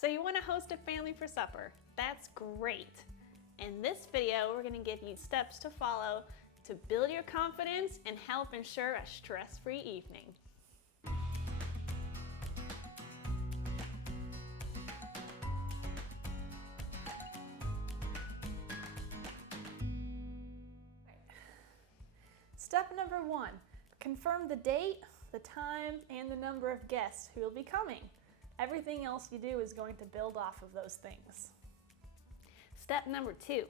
So you want to host a family for supper. That's great. In this video, we're going to give you steps to follow to build your confidence and help ensure a stress-free evening. Step number 1, confirm the date, the time, and the number of guests who will be coming. Everything else you do is going to build off of those things. Step number 2,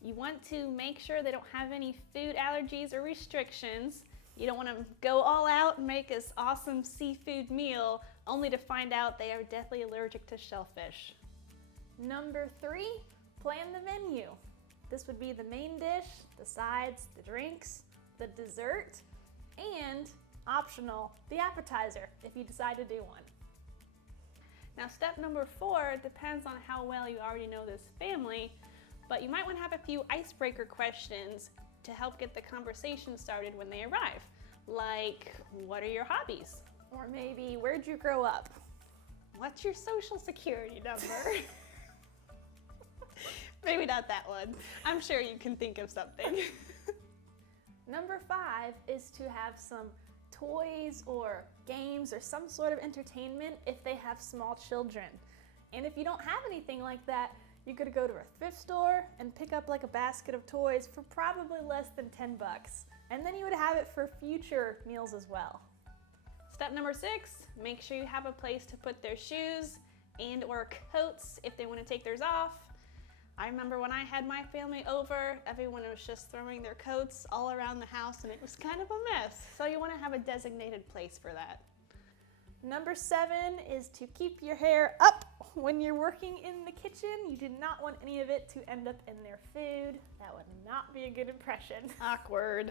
you want to make sure they don't have any food allergies or restrictions. You don't want to go all out and make this awesome seafood meal only to find out they are deathly allergic to shellfish. Number 3, plan the menu. This would be the main dish, the sides, the drinks, the dessert, and optional, the appetizer, if you decide to do one. Now step number 4 depends on how well you already know this family, but you might want to have a few icebreaker questions to help get the conversation started when they arrive. Like, what are your hobbies? Or maybe, where'd you grow up? What's your social security number? Maybe not that one. I'm sure you can think of something. Number 5 is to have some toys or games or some sort of entertainment if they have small children. And if you don't have anything like that, you could go to a thrift store and pick up like a basket of toys for probably less than 10 bucks. And then you would have it for future meals as well. Step number 6, make sure you have a place to put their shoes and or coats if they want to take theirs off. I remember when I had my family over, everyone was just throwing their coats all around the house and it was kind of a mess. So you want to have a designated place for that. Number 7 is to keep your hair up when you're working in the kitchen. You do not want any of it to end up in their food. That would not be a good impression. Awkward.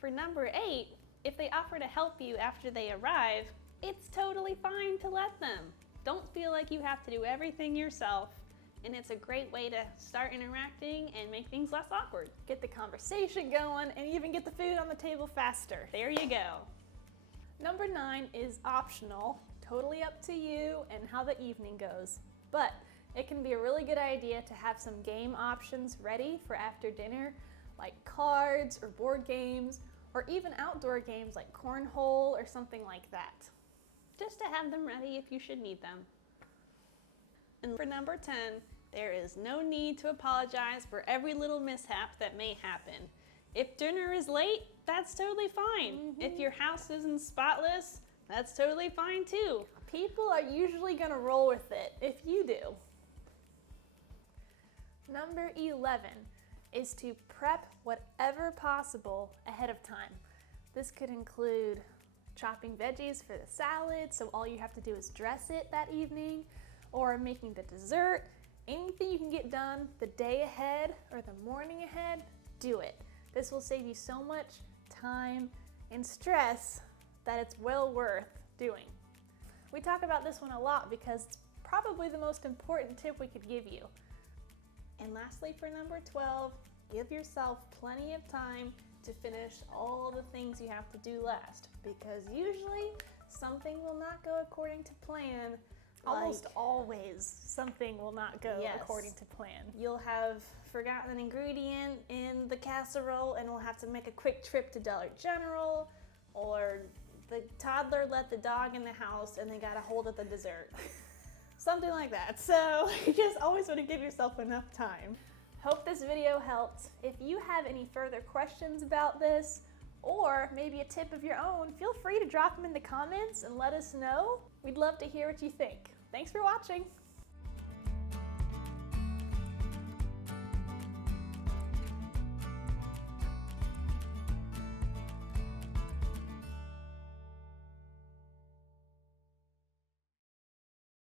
For number 8, if they offer to help you after they arrive, it's totally fine to let them. Don't feel like you have to do everything yourself. And it's a great way to start interacting and make things less awkward. Get the conversation going and even get the food on the table faster. There you go. Number 9 is optional, totally up to you and how the evening goes. But it can be a really good idea to have some game options ready for after dinner, like cards or board games, or even outdoor games like cornhole or something like that. Just to have them ready if you should need them. And for number 10, there is no need to apologize for every little mishap that may happen. If dinner is late, that's totally fine. If your house isn't spotless, that's totally fine too. People are usually gonna roll with it if you do. Number 11 is to prep whatever possible ahead of time. This could include chopping veggies for the salad, so all you have to do is dress it that evening, or making the dessert. Anything you can get done the day ahead or the morning ahead, do it. This will save you so much time and stress that it's well worth doing. We talk about this one a lot because it's probably the most important tip we could give you. And lastly, for number 12, give yourself plenty of time to finish all the things you have to do last, because usually something will not go according to plan. Almost always something will not go according to plan. You'll have forgotten an ingredient in the casserole and we'll have to make a quick trip to Dollar General, or the toddler let the dog in the house and they got a hold of the dessert. Something like that. So you just always want to give yourself enough time. Hope this video helped. If you have any further questions about this, or maybe a tip of your own, feel free to drop them in the comments and let us know. We'd love to hear what you think. Thanks for watching.